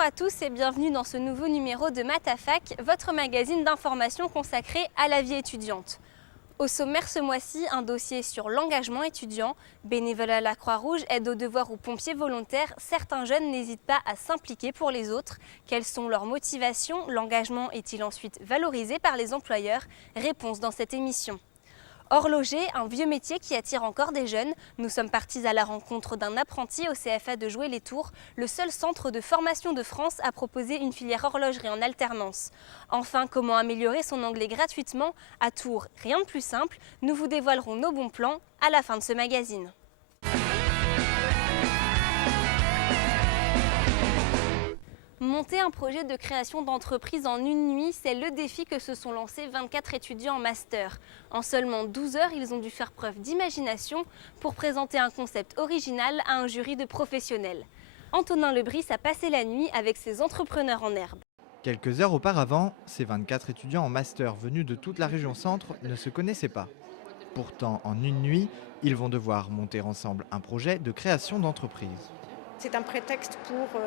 Bonjour à tous et bienvenue dans ce nouveau numéro de Matafac, votre magazine d'information consacré à la vie étudiante. Au sommaire ce mois-ci, un dossier sur l'engagement étudiant. Bénévoles à la Croix-Rouge, aide aux devoirs ou pompiers volontaires, certains jeunes n'hésitent pas à s'impliquer pour les autres. Quelles sont leurs motivations? L'engagement est-il ensuite valorisé par les employeurs? Réponse dans cette émission. Horloger, un vieux métier qui attire encore des jeunes. Nous sommes partis à la rencontre d'un apprenti au CFA de Joué-les-Tours, le seul centre de formation de France à proposer une filière horlogerie en alternance. Enfin, comment améliorer son anglais gratuitement? À Tours, rien de plus simple. Nous vous dévoilerons nos bons plans à la fin de ce magazine. Monter un projet de création d'entreprise en une nuit, c'est le défi que se sont lancés 24 étudiants en master. En seulement 12 heures, ils ont dû faire preuve d'imagination pour présenter un concept original à un jury de professionnels. Antonin Lebris a passé la nuit avec ses entrepreneurs en herbe. Quelques heures auparavant, ces 24 étudiants en master venus de toute la région centre ne se connaissaient pas. Pourtant, en une nuit, ils vont devoir monter ensemble un projet de création d'entreprise. C'est un prétexte pour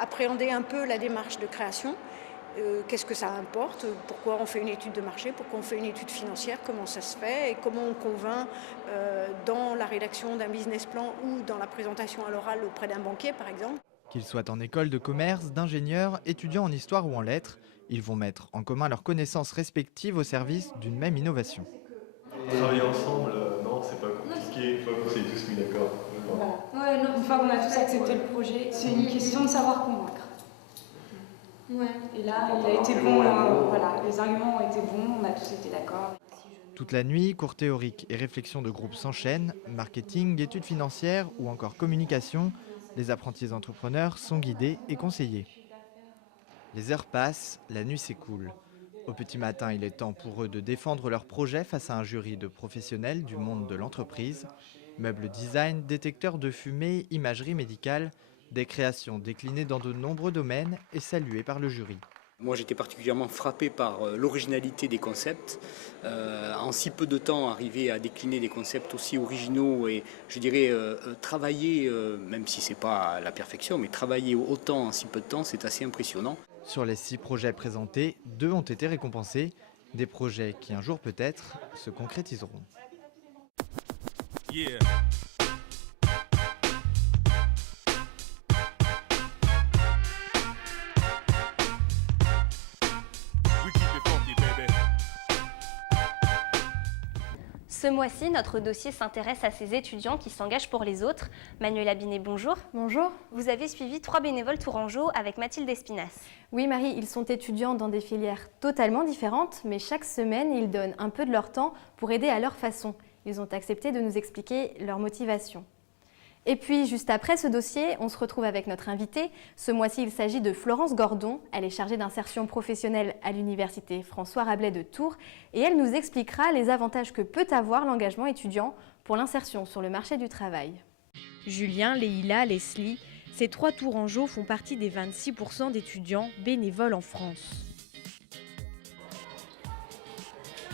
appréhender un peu la démarche de création. Qu'est-ce que ça importe? Pourquoi on fait une étude de marché? Pourquoi on fait une étude financière? Comment ça se fait? Et comment on convainc dans la rédaction d'un business plan ou dans la présentation à l'oral auprès d'un banquier, par exemple? Qu'ils soient en école de commerce, d'ingénieurs, étudiants en histoire ou en lettres, ils vont mettre en commun leurs connaissances respectives au service d'une même innovation. Travailler ensemble, non, c'est pas compliqué, une fois qu'on s'est tous mis d'accord. Ouais, non, une fois qu'on a tous accepté le projet, c'est une question de savoir convaincre. Ouais. Et là, il a été bon, voilà, les arguments ont été bons, on a tous été d'accord. Toute la nuit, cours théoriques et réflexions de groupe s'enchaînent, marketing, études financières ou encore communication, les apprentis entrepreneurs sont guidés et conseillés. Les heures passent, la nuit s'écoule. Au petit matin, il est temps pour eux de défendre leur projet face à un jury de professionnels du monde de l'entreprise. Meubles design, détecteurs de fumée, imagerie médicale, des créations déclinées dans de nombreux domaines et saluées par le jury. Moi, j'étais particulièrement frappé par l'originalité des concepts. En si peu de temps, arriver à décliner des concepts aussi originaux et, je dirais, travailler, même si ce n'est pas la perfection, mais travailler autant en si peu de temps, c'est assez impressionnant. Sur les 6 projets présentés, 2 ont été récompensés, des projets qui un jour peut-être se concrétiseront. Yeah. We keep it funky, baby. Ce mois-ci, notre dossier s'intéresse à ces étudiants qui s'engagent pour les autres. Manuela Binet, bonjour. Bonjour. Vous avez suivi 3 bénévoles tourangeaux avec Mathilde Espinas. Oui Marie, ils sont étudiants dans des filières totalement différentes, mais chaque semaine, ils donnent un peu de leur temps pour aider à leur façon. Ils ont accepté de nous expliquer leur motivation. Et puis, juste après ce dossier, on se retrouve avec notre invitée. Ce mois-ci, il s'agit de Florence Gordon. Elle est chargée d'insertion professionnelle à l'université François Rabelais de Tours et elle nous expliquera les avantages que peut avoir l'engagement étudiant pour l'insertion sur le marché du travail. Julien, Leïla, Leslie, ces 3 tourangeaux font partie des 26% d'étudiants bénévoles en France.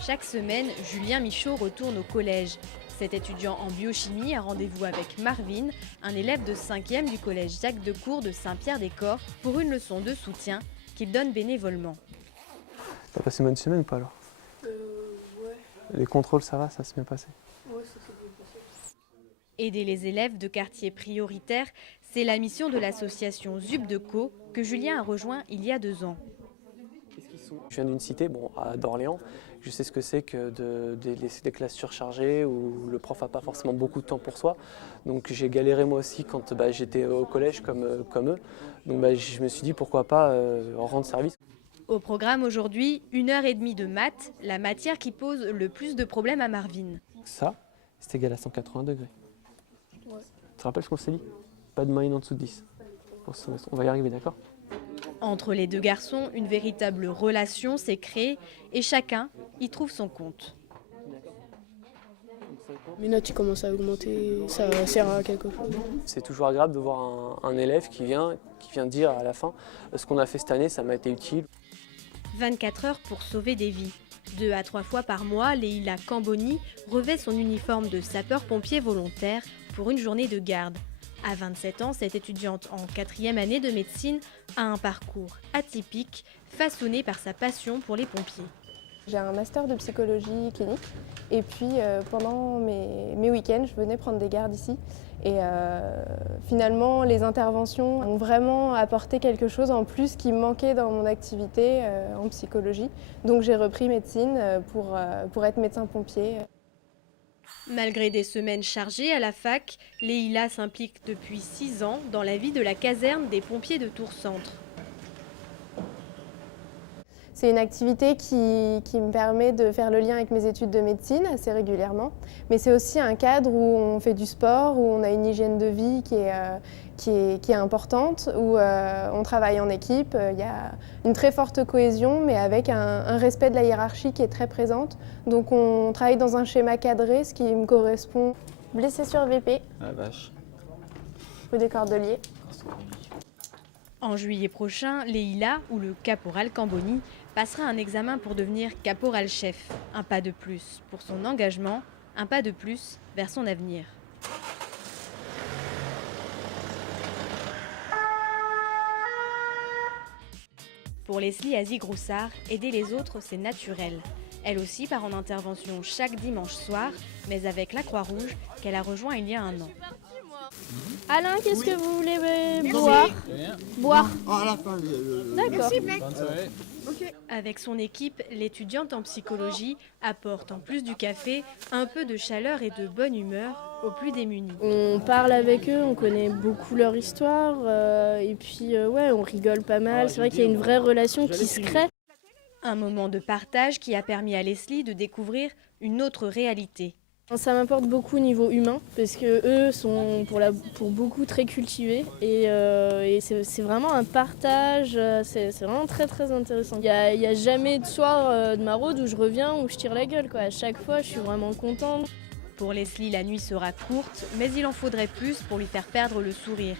Chaque semaine, Julien Michaud retourne au collège. Cet étudiant en biochimie a rendez-vous avec Marvin, un élève de 5e du collège Jacques Decour de Saint-Pierre-des-Corps, pour une leçon de soutien qu'il donne bénévolement. T'as passé une bonne semaine ou pas alors? Ouais. Les contrôles, ça va, ça s'est bien passé? Ouais, ça s'est bien passé. Aider les élèves de quartiers prioritaires, c'est la mission de l'association ZUB-de-Co que Julien a rejoint il y a 2 ans. Je viens d'une cité, à d'Orléans. Je sais ce que c'est que de laisser des classes surchargées où le prof n'a pas forcément beaucoup de temps pour soi. Donc j'ai galéré moi aussi quand j'étais au collège comme eux. Donc je me suis dit pourquoi pas rendre service. Au programme aujourd'hui, 1h30 de maths, la matière qui pose le plus de problèmes à Marvin. Ça, c'est égal à 180 degrés. Ouais. Tu te rappelles ce qu'on s'est dit? Pas de moyenne en dessous de 10. Pour ce semestre. On va y arriver, d'accord? Entre les 2 garçons, une véritable relation s'est créée et chacun y trouve son compte. Mes notes commencent à augmenter, ça sert à quelque chose. C'est toujours agréable de voir un élève qui vient dire à la fin ce qu'on a fait cette année, ça m'a été utile. 24 heures pour sauver des vies. 2 à 3 fois par mois, Leïla Camboni revêt son uniforme de sapeur-pompier volontaire pour une journée de garde. À 27 ans, cette étudiante en 4e année de médecine a un parcours atypique, façonné par sa passion pour les pompiers. J'ai un master de psychologie clinique et puis pendant mes week-ends, je venais prendre des gardes ici. Et finalement, les interventions ont vraiment apporté quelque chose en plus qui me manquait dans mon activité en psychologie. Donc j'ai repris médecine pour être médecin-pompier. Malgré des semaines chargées à la fac, Leïla s'implique depuis 6 ans dans la vie de la caserne des pompiers de Tours-Centre. C'est une activité qui me permet de faire le lien avec mes études de médecine assez régulièrement. Mais c'est aussi un cadre où on fait du sport, où on a une hygiène de vie qui est importante, où on travaille en équipe. Il y a une très forte cohésion, mais avec un respect de la hiérarchie qui est très présente. Donc on travaille dans un schéma cadré, ce qui me correspond. Blessé sur VP. Ah vache. Rue des Cordeliers. En juillet prochain, Leïla, ou le caporal Camboni, passera un examen pour devenir caporal-chef. Un pas de plus pour son engagement, un pas de plus vers son avenir. Pour Leslie Azy-Groussard, aider les autres, c'est naturel. Elle aussi part en intervention chaque dimanche soir, mais avec la Croix-Rouge qu'elle a rejoint il y a un an. Alain, qu'est-ce que vous voulez boire? Boire. D'accord. Avec son équipe, l'étudiante en psychologie apporte en plus du café un peu de chaleur et de bonne humeur aux plus démunis. On parle avec eux, on connaît beaucoup leur histoire et puis ouais, on rigole pas mal. C'est vrai qu'il y a une vraie relation qui se crée. Un moment de partage qui a permis à Leslie de découvrir une autre réalité. Ça m'apporte beaucoup au niveau humain parce que eux sont pour beaucoup très cultivés et c'est vraiment un partage, c'est vraiment très très intéressant. Il y a jamais de soir de maraude où je reviens où je tire la gueule quoi. À chaque fois je suis vraiment contente. Pour Leslie, la nuit sera courte, mais il en faudrait plus pour lui faire perdre le sourire.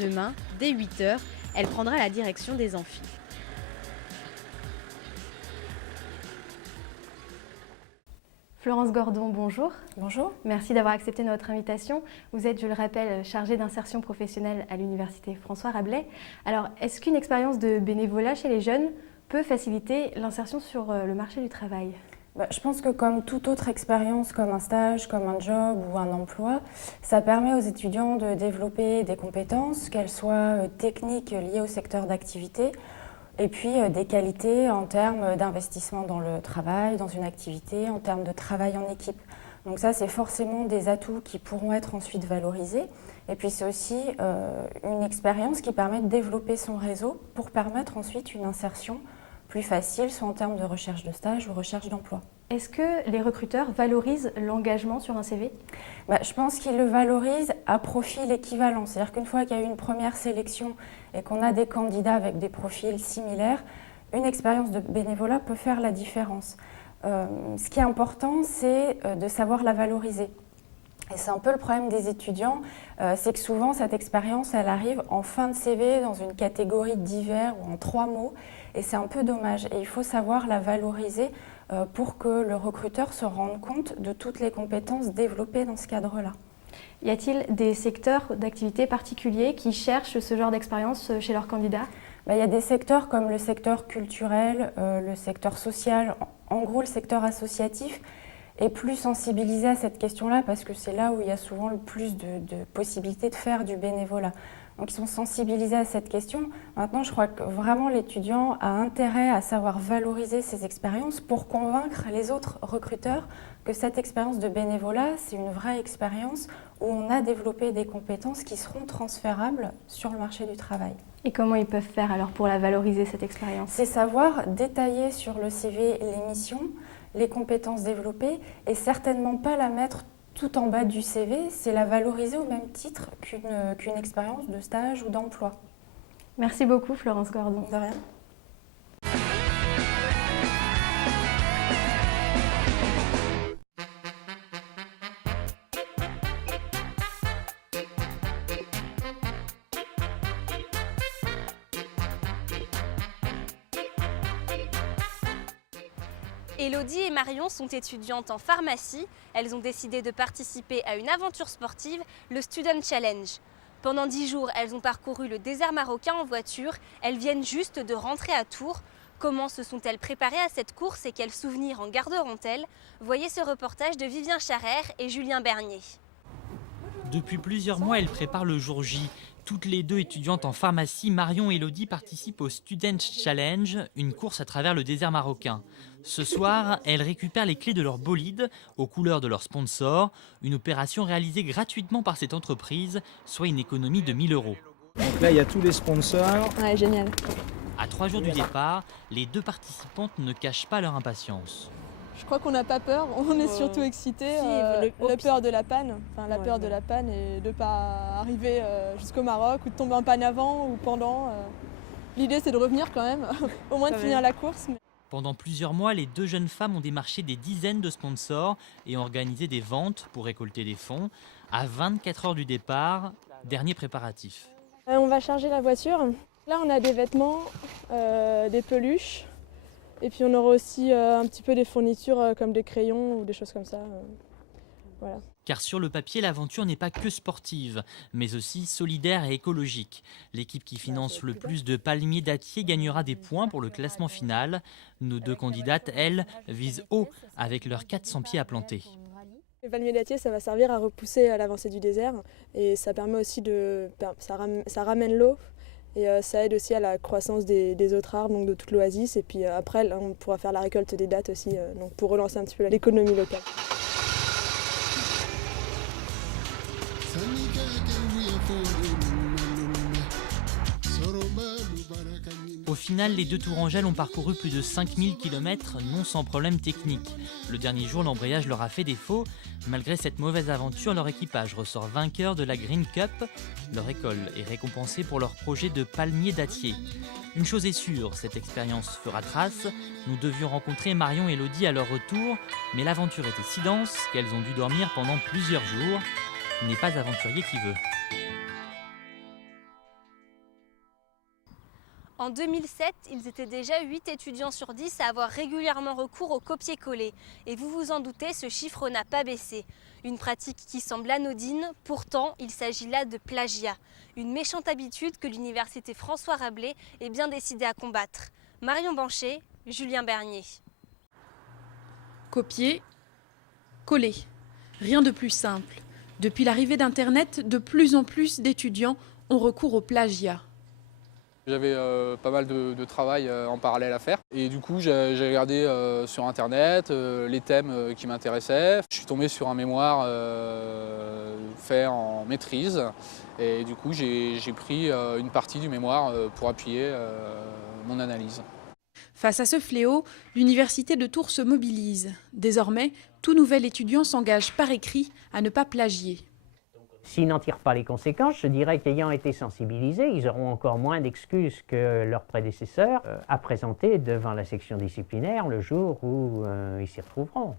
Demain, dès 8h, elle prendra la direction des amphis. Florence Gordon, bonjour. Bonjour. Merci d'avoir accepté notre invitation. Vous êtes, je le rappelle, chargée d'insertion professionnelle à l'université François Rabelais. Alors, est-ce qu'une expérience de bénévolat chez les jeunes peut faciliter l'insertion sur le marché du travail ? Je pense que comme toute autre expérience, comme un stage, comme un job ou un emploi, ça permet aux étudiants de développer des compétences, qu'elles soient techniques liées au secteur d'activité, et puis des qualités en termes d'investissement dans le travail, dans une activité, en termes de travail en équipe. Donc ça, c'est forcément des atouts qui pourront être ensuite valorisés. Et puis c'est aussi une expérience qui permet de développer son réseau pour permettre ensuite une insertion plus facile, soit en termes de recherche de stage ou recherche d'emploi. Est-ce que les recruteurs valorisent l'engagement sur un CV ? Je pense qu'ils le valorisent à profil équivalent. C'est-à-dire qu'une fois qu'il y a eu une première sélection et qu'on a des candidats avec des profils similaires, une expérience de bénévolat peut faire la différence. Ce qui est important, c'est de savoir la valoriser. Et c'est un peu le problème des étudiants, c'est que souvent cette expérience, elle arrive en fin de CV dans une catégorie divers ou en 3 mots. Et c'est un peu dommage. Et il faut savoir la valoriser pour que le recruteur se rende compte de toutes les compétences développées dans ce cadre-là. Y a-t-il des secteurs d'activité particuliers qui cherchent ce genre d'expérience chez leurs candidats ? Il y a des secteurs comme le secteur culturel, le secteur social, en gros le secteur associatif est plus sensibilisé à cette question-là parce que c'est là où il y a souvent le plus de possibilités de faire du bénévolat. Donc ils sont sensibilisés à cette question. Maintenant, je crois que vraiment l'étudiant a intérêt à savoir valoriser ses expériences pour convaincre les autres recruteurs que cette expérience de bénévolat, c'est une vraie expérience où on a développé des compétences qui seront transférables sur le marché du travail. Et comment ils peuvent faire alors pour la valoriser, cette expérience ? C'est savoir détailler sur le CV les missions, les compétences développées et certainement pas la mettre tout en bas du CV, c'est la valoriser au même titre qu'une expérience de stage ou d'emploi. Merci beaucoup Florence Gordon. De rien. Élodie et Marion sont étudiantes en pharmacie. Elles ont décidé de participer à une aventure sportive, le Student Challenge. Pendant 10 jours, elles ont parcouru le désert marocain en voiture. Elles viennent juste de rentrer à Tours. Comment se sont-elles préparées à cette course et quels souvenirs en garderont-elles? Voyez ce reportage de Vivien Charrère et Julien Bernier. Depuis plusieurs mois, elles préparent le jour J. Toutes les deux étudiantes en pharmacie, Marion et Elodie participent au Student Challenge, une course à travers le désert marocain. Ce soir, elles récupèrent les clés de leur bolide aux couleurs de leur sponsor, une opération réalisée gratuitement par cette entreprise, soit une économie de 1 000 €. Donc là, il y a tous les sponsors. Ouais, génial. À 3 jours du départ, les deux participantes ne cachent pas leur impatience. Je crois qu'on n'a pas peur, on est surtout excités. La peur de la panne, peur de la panne et de ne pas arriver jusqu'au Maroc ou de tomber en panne avant ou pendant. L'idée c'est de revenir quand même, au moins de finir la course. Pendant plusieurs mois, les deux jeunes femmes ont démarché des dizaines de sponsors et ont organisé des ventes pour récolter des fonds. À 24 heures du départ, dernier préparatif. On va charger la voiture. Là on a des vêtements, des peluches. Et puis on aura aussi un petit peu des fournitures comme des crayons ou des choses comme ça. Voilà. Car sur le papier, l'aventure n'est pas que sportive, mais aussi solidaire et écologique. L'équipe qui finance le plus de palmiers dattiers gagnera des points pour le classement final. Nos deux candidates, elles, visent haut avec leurs 400 pieds à planter. Les palmiers dattiers, ça va servir à repousser l'avancée du désert et ça permet aussi ça ramène l'eau. Et ça aide aussi à la croissance des autres arbres, donc de toute l'oasis. Et puis après, là, on pourra faire la récolte des dattes aussi, donc pour relancer un petit peu l'économie locale. Au final, les deux Tourangelles ont parcouru plus de 5000 km, non sans problème technique. Le dernier jour, l'embrayage leur a fait défaut. Malgré cette mauvaise aventure, leur équipage ressort vainqueur de la Green Cup. Leur école est récompensée pour leur projet de palmier dattier. Une chose est sûre, cette expérience fera trace. Nous devions rencontrer Marion et Elodie à leur retour, mais l'aventure était si dense qu'elles ont dû dormir pendant plusieurs jours. Il n'est pas aventurier qui veut. En 2007, ils étaient déjà 8 étudiants sur 10 à avoir régulièrement recours au copier-coller. Et vous vous en doutez, ce chiffre n'a pas baissé. Une pratique qui semble anodine, pourtant il s'agit là de plagiat. Une méchante habitude que l'université François Rabelais est bien décidée à combattre. Marion Banchet, Julien Bernier. Copier, coller. Rien de plus simple. Depuis l'arrivée d'Internet, de plus en plus d'étudiants ont recours au plagiat. J'avais pas mal de travail en parallèle à faire et du coup j'ai regardé sur internet les thèmes qui m'intéressaient. Je suis tombé sur un mémoire fait en maîtrise et du coup j'ai pris une partie du mémoire pour appuyer mon analyse. Face à ce fléau, l'université de Tours se mobilise. Désormais, tout nouvel étudiant s'engage par écrit à ne pas plagier. S'ils n'en tirent pas les conséquences, je dirais qu'ayant été sensibilisés, ils auront encore moins d'excuses que leurs prédécesseurs à présenter devant la section disciplinaire le jour où ils s'y retrouveront.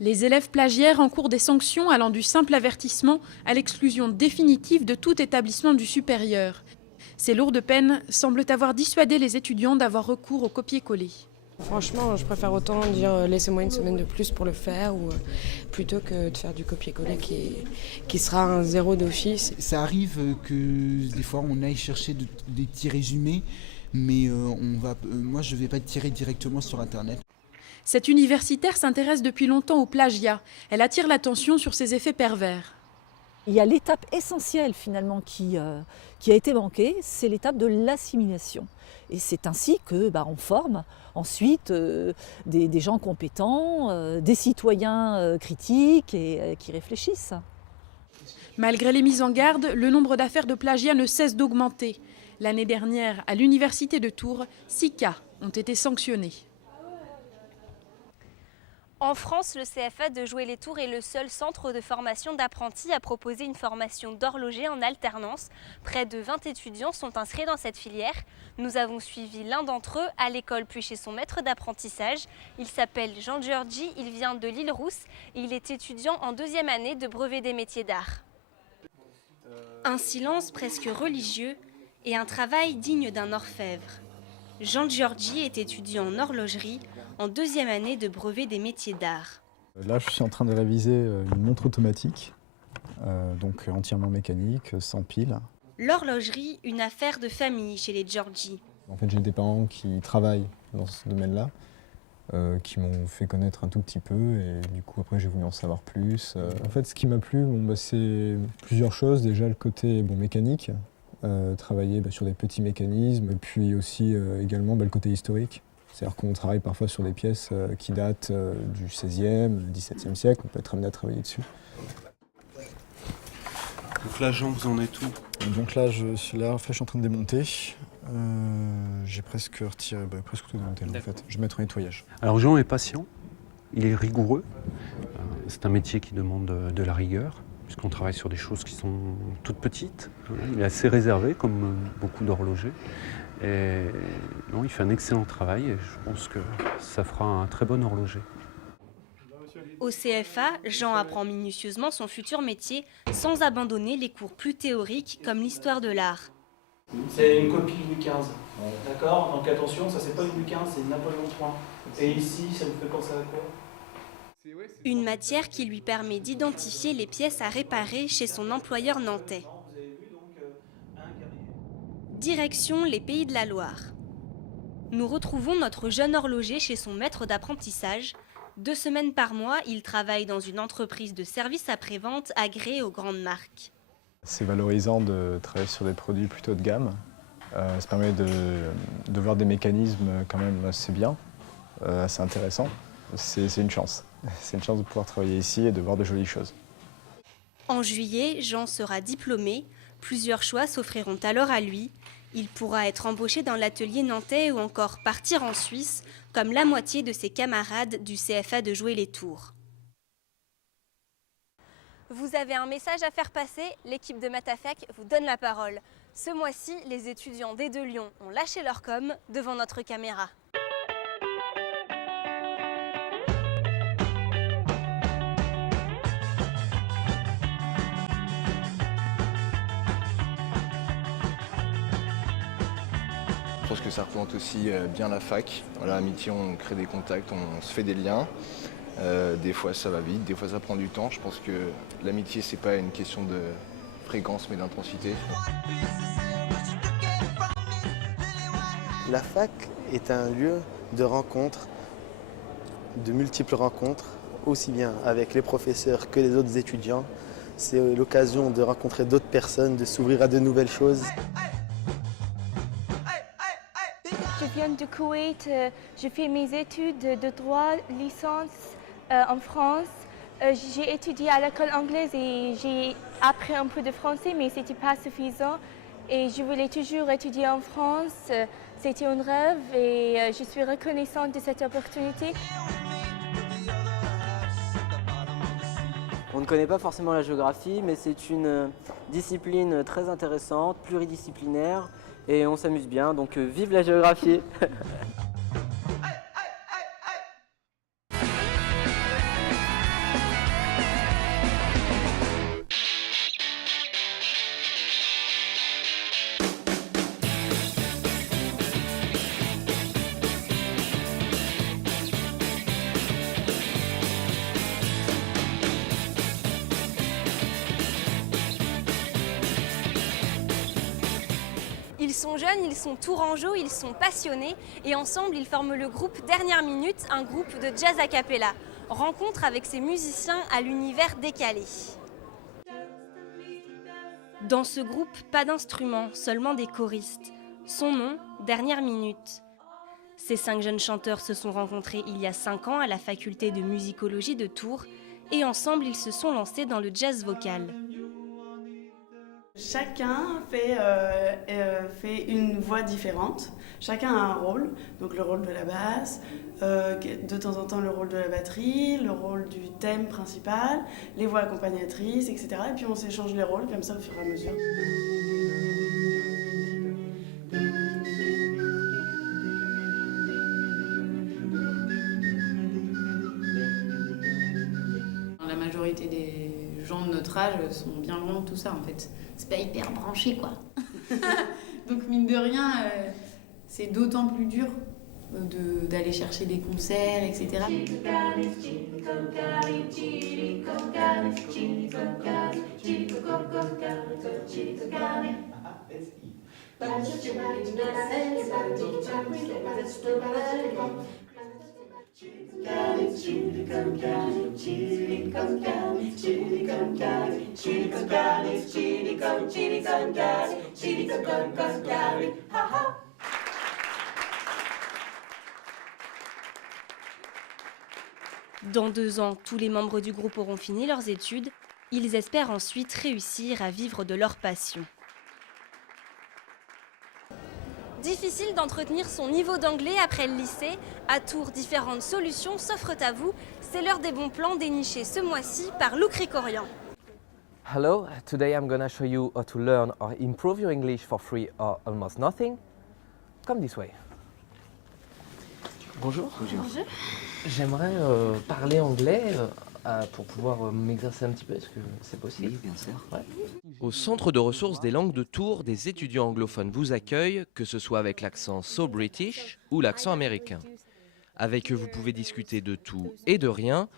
Les élèves plagiaires encourent des sanctions allant du simple avertissement à l'exclusion définitive de tout établissement du supérieur. Ces lourdes peines semblent avoir dissuadé les étudiants d'avoir recours au copier-coller. Franchement, je préfère autant dire laissez-moi une semaine de plus pour le faire ou plutôt que de faire du copier-coller qui sera un zéro d'office. Ça arrive que des fois on aille chercher des petits résumés, mais moi je ne vais pas tirer directement sur Internet. Cette universitaire s'intéresse depuis longtemps au plagiat. Elle attire l'attention sur ses effets pervers. Il y a l'étape essentielle finalement qui a été manquée, c'est l'étape de l'assimilation. Et c'est ainsi qu'on forme ensuite des gens compétents, des citoyens critiques et qui réfléchissent. Malgré les mises en garde, le nombre d'affaires de plagiat ne cesse d'augmenter. L'année dernière, à l'université de Tours, 6 cas ont été sanctionnés. En France, le CFA de Joué-les-Tours est le seul centre de formation d'apprentis à proposer une formation d'horloger en alternance. Près de 20 étudiants sont inscrits dans cette filière. Nous avons suivi l'un d'entre eux à l'école puis chez son maître d'apprentissage. Il s'appelle Jean Giorgi, il vient de l'Île-Rousse et il est étudiant en 2e année de brevet des métiers d'art. Un silence presque religieux et un travail digne d'un orfèvre. Jean Giorgi est étudiant en horlogerie en 2e année de brevet des métiers d'art. Là, je suis en train de réviser une montre automatique donc entièrement mécanique, sans pile. L'horlogerie, une affaire de famille chez les Giorgi. En fait, j'ai des parents qui travaillent dans ce domaine-là, qui m'ont fait connaître un tout petit peu et du coup après j'ai voulu en savoir plus. En fait, ce qui m'a plu, c'est plusieurs choses. Déjà le côté mécanique, travailler sur des petits mécanismes, puis aussi également le côté historique. C'est-à-dire qu'on travaille parfois sur des pièces qui datent du XVIe, XVIIe siècle, on peut être amené à travailler dessus. Donc là, Jean, vous en êtes où? Donc là, je suis en train de démonter. J'ai presque retiré, presque tout démonté en fait. Je vais mettre au nettoyage. Alors Jean est patient, il est rigoureux. C'est un métier qui demande de la rigueur, puisqu'on travaille sur des choses qui sont toutes petites. Il est assez réservé, comme beaucoup d'horlogers. Et non, il fait un excellent travail et je pense que ça fera un très bon horloger. Au CFA, Jean apprend minutieusement son futur métier sans abandonner les cours plus théoriques comme l'histoire de l'art. C'est une copie Louis XV, d'accord? Donc attention, ça c'est pas Louis XV, c'est Napoléon III. Et ici, ça vous fait penser à quoi? Une matière qui lui permet d'identifier les pièces à réparer chez son employeur nantais. Direction les Pays de la Loire. Nous retrouvons notre jeune horloger chez son maître d'apprentissage. 2 semaines par mois, il travaille dans une entreprise de services après-vente agréée aux grandes marques. C'est valorisant de travailler sur des produits plutôt de gamme. Ça permet de voir des mécanismes quand même assez bien, assez intéressants. C'est une chance. C'est une chance de pouvoir travailler ici et de voir de jolies choses. En juillet, Jean sera diplômé. Plusieurs choix s'offriront alors à lui. Il pourra être embauché dans l'atelier nantais ou encore partir en Suisse, comme la moitié de ses camarades du CFA de Jouer-les-Tours. Vous avez un message à faire passer, l'équipe de Matafac vous donne la parole. Ce mois-ci, les étudiants des 2 Lyon ont lâché leur com devant notre caméra. Je pense que ça représente aussi bien la fac. Voilà, amitié, on crée des contacts, on se fait des liens. Des fois ça va vite, des fois ça prend du temps. Je pense que l'amitié, c'est pas une question de fréquence mais d'intensité. La fac est un lieu de rencontres, de multiples rencontres, aussi bien avec les professeurs que les autres étudiants. C'est l'occasion de rencontrer d'autres personnes, de s'ouvrir à de nouvelles choses. Je viens du Koweït, je fais mes études de droit, licence en France. J'ai étudié à l'école anglaise et j'ai appris un peu de français, mais ce n'était pas suffisant. Et je voulais toujours étudier en France. C'était un rêve et je suis reconnaissante de cette opportunité. On ne connaît pas forcément la géographie, mais c'est une discipline très intéressante, pluridisciplinaire, et on s'amuse bien, donc vive la géographie! Ils sont jeunes, ils sont tourangeaux, ils sont passionnés et ensemble ils forment le groupe Dernière Minute, un groupe de jazz a cappella. Rencontre avec ces musiciens à l'univers décalé. Dans ce groupe, pas d'instruments, seulement des choristes. Son nom, Dernière Minute. Ces 5 jeunes chanteurs se sont rencontrés il y a 5 ans à la faculté de musicologie de Tours et ensemble ils se sont lancés dans le jazz vocal. Chacun fait une voix différente, chacun a un rôle, donc le rôle de la basse, de temps en temps le rôle de la batterie, le rôle du thème principal, les voix accompagnatrices, etc. Et puis on s'échange les rôles comme ça au fur et à mesure. La majorité des gens de notre âge sont bien loin de tout ça en fait. C'est pas hyper branché quoi. Donc mine de rien, c'est d'autant plus dur d'aller chercher des concerts, etc. Dans 2 ans, tous les membres du groupe auront fini leurs études. Ils espèrent ensuite réussir à vivre de leur passion. Difficile d'entretenir son niveau d'anglais après le lycée. À Tours, différentes solutions s'offrent à vous. C'est l'heure des bons plans dénichés ce mois-ci par Lou Cricorian. Hello, today I'm gonna show you how to learn or improve your English for free or almost nothing. Come this way. Bonjour. Bonjour. J'aimerais parler anglais pour pouvoir m'exercer un petit peu, est-ce que c'est possible? Oui, bien sûr. Ouais. Au Centre de ressources des langues de Tours, des étudiants anglophones vous accueillent, que ce soit avec l'accent So British ou l'accent américain. Avec eux, vous pouvez discuter de tout et de rien.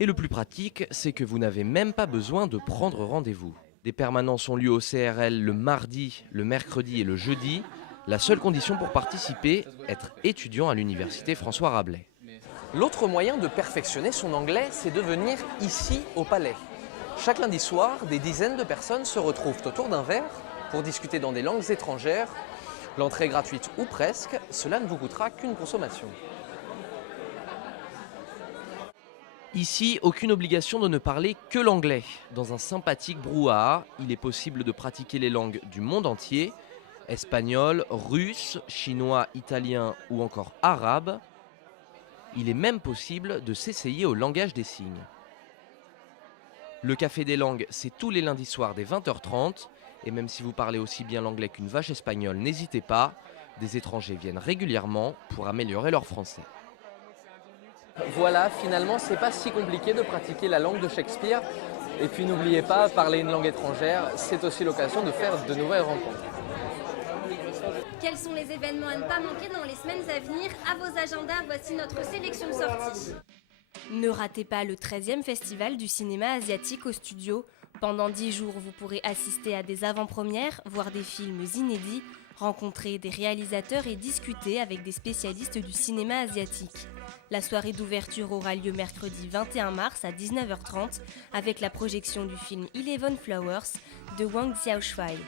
Et le plus pratique, c'est que vous n'avez même pas besoin de prendre rendez-vous. Des permanences ont lieu au CRL le mardi, le mercredi et le jeudi. La seule condition pour participer, être étudiant à l'université François Rabelais. L'autre moyen de perfectionner son anglais, c'est de venir ici au Palais. Chaque lundi soir, des dizaines de personnes se retrouvent autour d'un verre pour discuter dans des langues étrangères. L'entrée est gratuite ou presque, cela ne vous coûtera qu'une consommation. Ici, aucune obligation de ne parler que l'anglais. Dans un sympathique brouhaha, il est possible de pratiquer les langues du monde entier, espagnol, russe, chinois, italien ou encore arabe. Il est même possible de s'essayer au langage des signes. Le Café des langues, c'est tous les lundis soirs dès 20h30. Et même si vous parlez aussi bien l'anglais qu'une vache espagnole, n'hésitez pas. Des étrangers viennent régulièrement pour améliorer leur français. Voilà, finalement, c'est pas si compliqué de pratiquer la langue de Shakespeare. Et puis n'oubliez pas, parler une langue étrangère, c'est aussi l'occasion de faire de nouvelles rencontres. Quels sont les événements à ne pas manquer dans les semaines à venir? À vos agendas, voici notre sélection de sorties. Ne ratez pas le 13e festival du cinéma asiatique au studio. Pendant 10 jours, vous pourrez assister à des avant-premières, voir des films inédits, rencontrer des réalisateurs et discuter avec des spécialistes du cinéma asiatique. La soirée d'ouverture aura lieu mercredi 21 mars à 19h30 avec la projection du film 11 Flowers de Wang Xiaoshuai.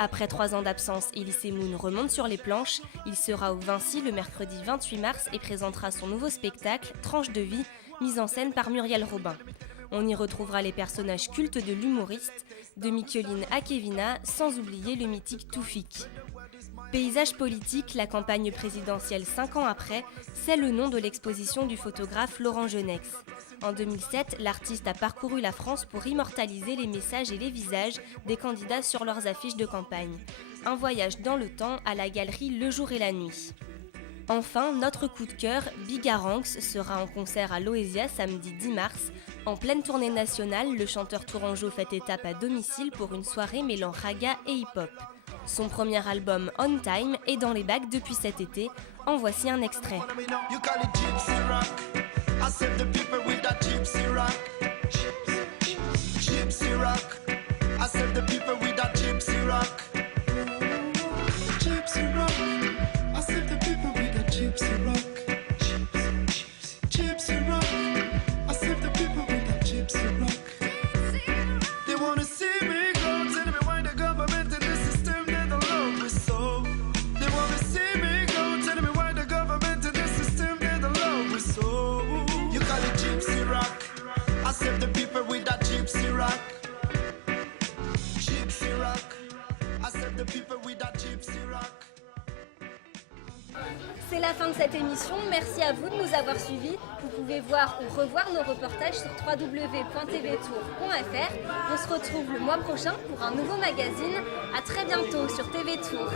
Après 3 ans d'absence, Elise Moon remonte sur les planches. Il sera au Vinci le mercredi 28 mars et présentera son nouveau spectacle, Tranche de vie, mise en scène par Muriel Robin. On y retrouvera les personnages cultes de l'humoriste, de Micheline à Kevina, sans oublier le mythique Toufik. Paysage politique, la campagne présidentielle 5 ans après, c'est le nom de l'exposition du photographe Laurent Genex. En 2007, l'artiste a parcouru la France pour immortaliser les messages et les visages des candidats sur leurs affiches de campagne. Un voyage dans le temps à la galerie Le Jour et la Nuit. Enfin, notre coup de cœur, Bigaranx, sera en concert à l'Oesia samedi 10 mars. En pleine tournée nationale, le chanteur tourangeau fait étape à domicile pour une soirée mêlant raga et hip-hop. Son premier album On Time est dans les bacs depuis cet été. En voici un extrait. C'est la fin de cette émission, merci à vous de nous avoir suivis. Vous pouvez voir ou revoir nos reportages sur www.tvtour.fr. On se retrouve le mois prochain pour un nouveau magazine. À très bientôt sur TV Tour.